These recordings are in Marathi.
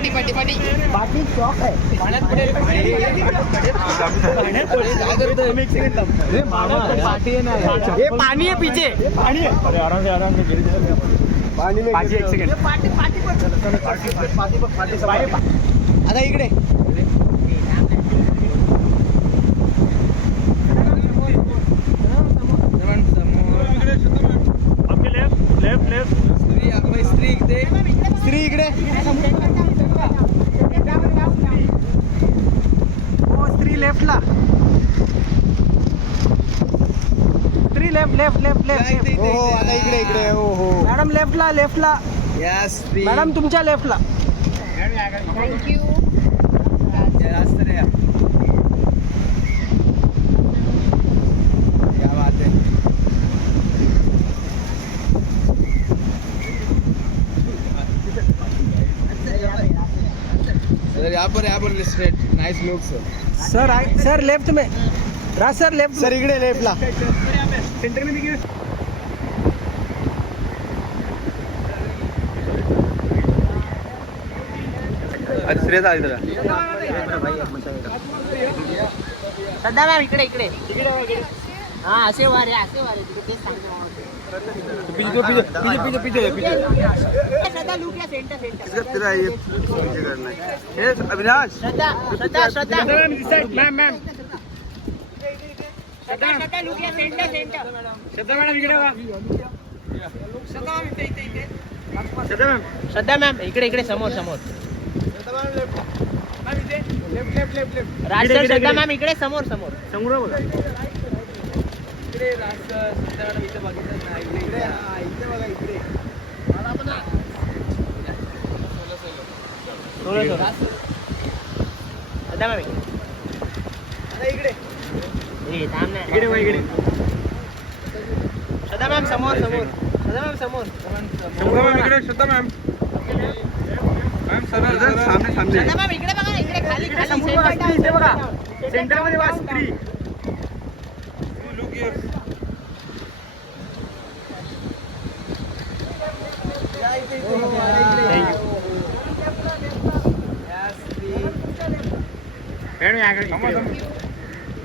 पाटी शॉक आहे पाटी है ना ये पानी है पीछे पानी है अरे आराम से पानी में पाटी एक सेकंड पाटी आता इकडे स्त्री इकडे हो स्त्री लेफ्टला स्त्री लेफ्ट हो आता इकडे हो हो मॅडम लेफ्टला यस मॅडम तुमच्या लेफ्टला थँक्यू यहाँ पर straight nice look sir left में राज सर लेफ्ट सर इकडे लेफ्टला सेंटर में देखिए श्रेय आली जरा सध्या मॅम इकडे हा असे वारे तिथे तेच सांगतो पीछे सध्या लुक या सेंटर तेरा ये पीछे करना है अविनाश श्रद्धा मैम श्रद्धा लुक या सेंटर श्रद्धा मॅडम इकडे वा श्रद्धा मॅम इकडे समोर राज सर श्रद्धा मॅम इकडे समोर बघा श्रद्धा मॅम इकडे श्रद्धा मॅम समोर श्रद्धा मॅम सामने श्रद्धा मॅम इकडे बघा इकडे खाली इथे बघा सेंटर मध्ये वास स्त्री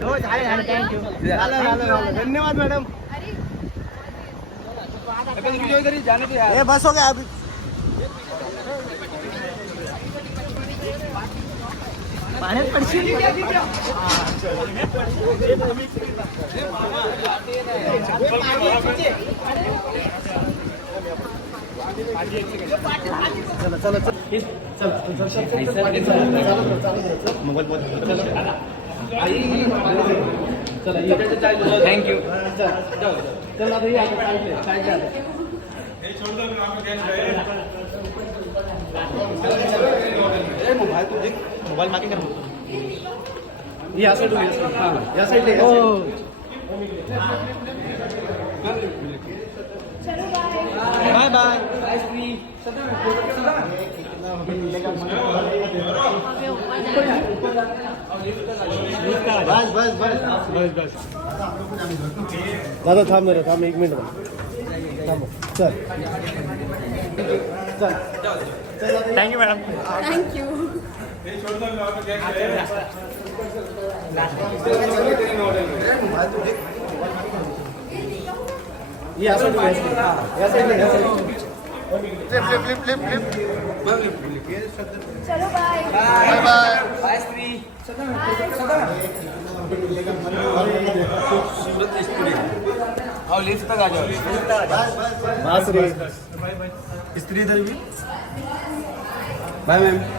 हो झालं थँक्यू धन्यवाद मैडम ये बस हो गया अभी पाण्यात पडशील थँक्यू मोबाईल मागे कर या साइड या साइड बाय बाय बस दादा थांब एक मिनिट चल थँक्यू मॅडम थँक्यू या साइड चलो बाय बाय स्त्री लिफ्ट तक आ जाओ स्त्री इधर भी बाय मैम